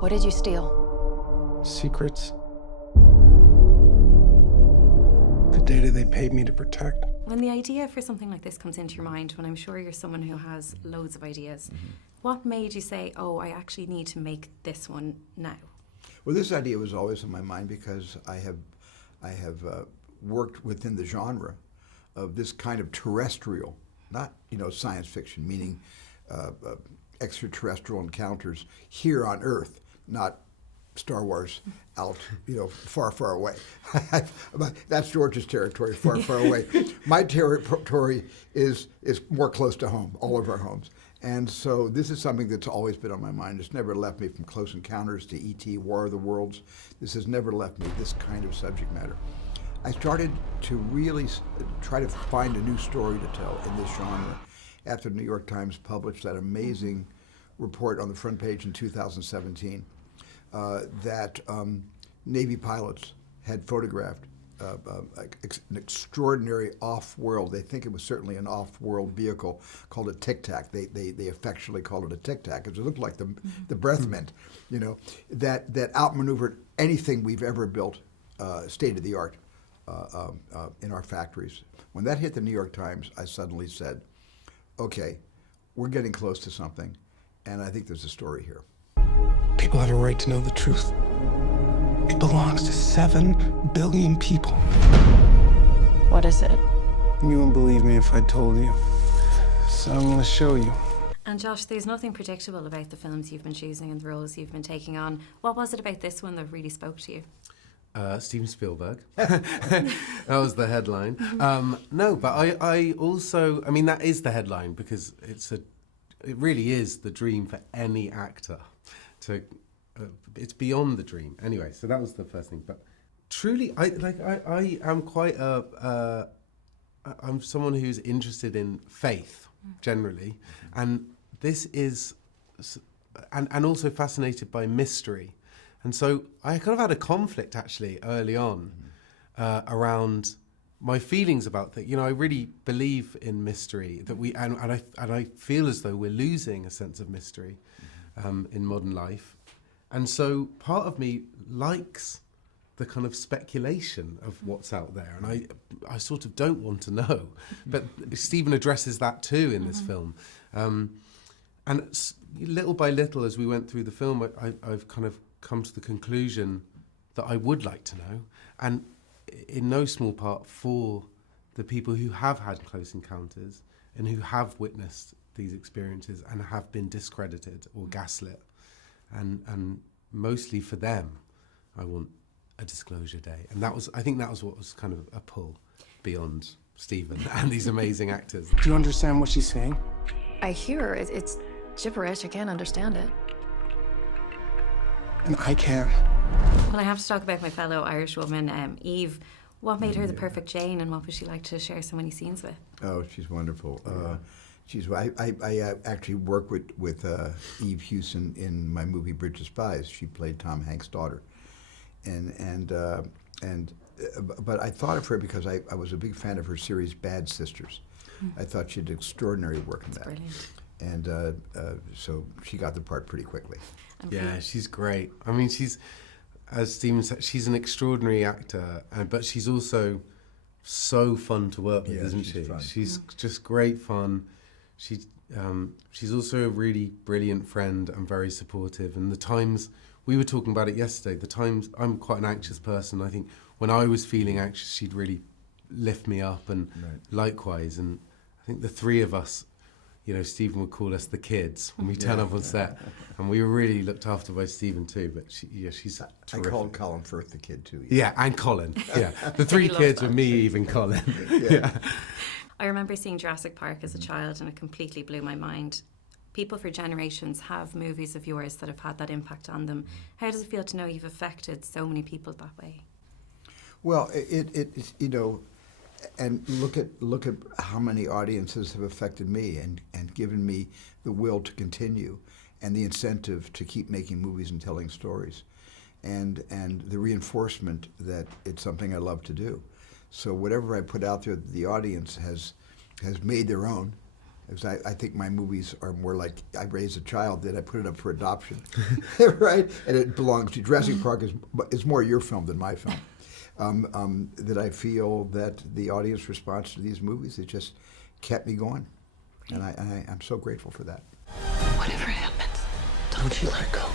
What did you steal? Secrets. The data they paid me to protect. When the idea for something like this comes into your mind, when I'm sure you're someone who has loads of ideas, what made you say, oh, I actually need to make this one now? Well, this idea was always in my mind because I have worked within the genre of this kind of terrestrial, not science fiction, meaning extraterrestrial encounters here on Earth, not Star Wars out, far, far away. That's George's territory, far, far away. My territory is more close to home, all of our homes. And so this is something that's always been on my mind. It's never left me, from Close Encounters to E.T., War of the Worlds. This has never left me, this kind of subject matter. I started to really try to find a new story to tell in this genre after the New York Times published that amazing report on the front page in 2017 that Navy pilots had photographed an extraordinary off-world, they think it was certainly an off-world vehicle called a Tic Tac. They affectionately called it a Tic Tac because it looked like the breath mint, that outmaneuvered anything we've ever built, state-of-the-art, in our factories. When that hit the New York Times, I suddenly said, okay, we're getting close to something, and I think there's a story here. People have a right to know the truth. It belongs to 7 billion people. What is it? You wouldn't believe me if I told you. So I'm gonna show you. And Josh, there's nothing predictable about the films you've been choosing and the roles you've been taking on. What was it about this one that really spoke to you? Steven Spielberg. That was the headline. No, but I also, that is the headline because it really is the dream for any actor to. It's beyond the dream. Anyway, so that was the first thing. But truly, I am quite I'm someone who's interested in faith generally, and this is, and also fascinated by mystery. And so I kind of had a conflict actually early on around my feelings about that. I really believe in mystery that and I feel as though we're losing a sense of mystery in modern life. And so part of me likes the kind of speculation of what's out there, and I sort of don't want to know. But Stephen addresses that too in this film. And little by little, as we went through the film, I've kind of come to the conclusion that I would like to know, and in no small part for the people who have had close encounters and who have witnessed these experiences and have been discredited or gaslit. And mostly for them, I want a disclosure day. And I think that was what was kind of a pull beyond Stephen and these amazing actors. Do you understand what she's saying? I hear her. It's gibberish. I can't understand it. And I can. Well, I have to talk about my fellow Irish woman, Eve. What made her the perfect Jane, and what was she like to share so many scenes with? Oh, she's wonderful. I actually work with Eve Hewson in my movie Bridge of Spies. She played Tom Hanks' daughter, but I thought of her because I was a big fan of her series Bad Sisters. I thought she did extraordinary work in that. Brilliant. And so she got the part pretty quickly. Yeah, she's great. She's, as Stephen said, she's an extraordinary actor, but she's also so fun to work with, isn't she? Fun. She's just great fun. She's also a really brilliant friend and very supportive. And the times, we were talking about it yesterday, the times, I'm quite an anxious person. I think when I was feeling anxious, she'd really lift me up, and likewise. And I think the three of us, Stephen would call us the kids when we turn up on set. And we were really looked after by Stephen too, but she's terrific. I called Colin Firth the kid too. Yeah, and Colin. Yeah, the three kids were me, Eve, and Colin. Yeah. I remember seeing Jurassic Park as a child, and it completely blew my mind. People for generations have movies of yours that have had that impact on them. How does it feel to know you've affected so many people that way? Well, it's and look at how many audiences have affected me and given me the will to continue and the incentive to keep making movies and telling stories, and the reinforcement that it's something I love to do. So whatever I put out there, the audience has made their own, Because I think my movies are more like I raise a child, then I put it up for adoption, right? And it belongs to Jurassic Park is more your film than my film. That I feel that the audience response to these movies, it just kept me going. And I'm so grateful for that. Whatever happens, don't you let go.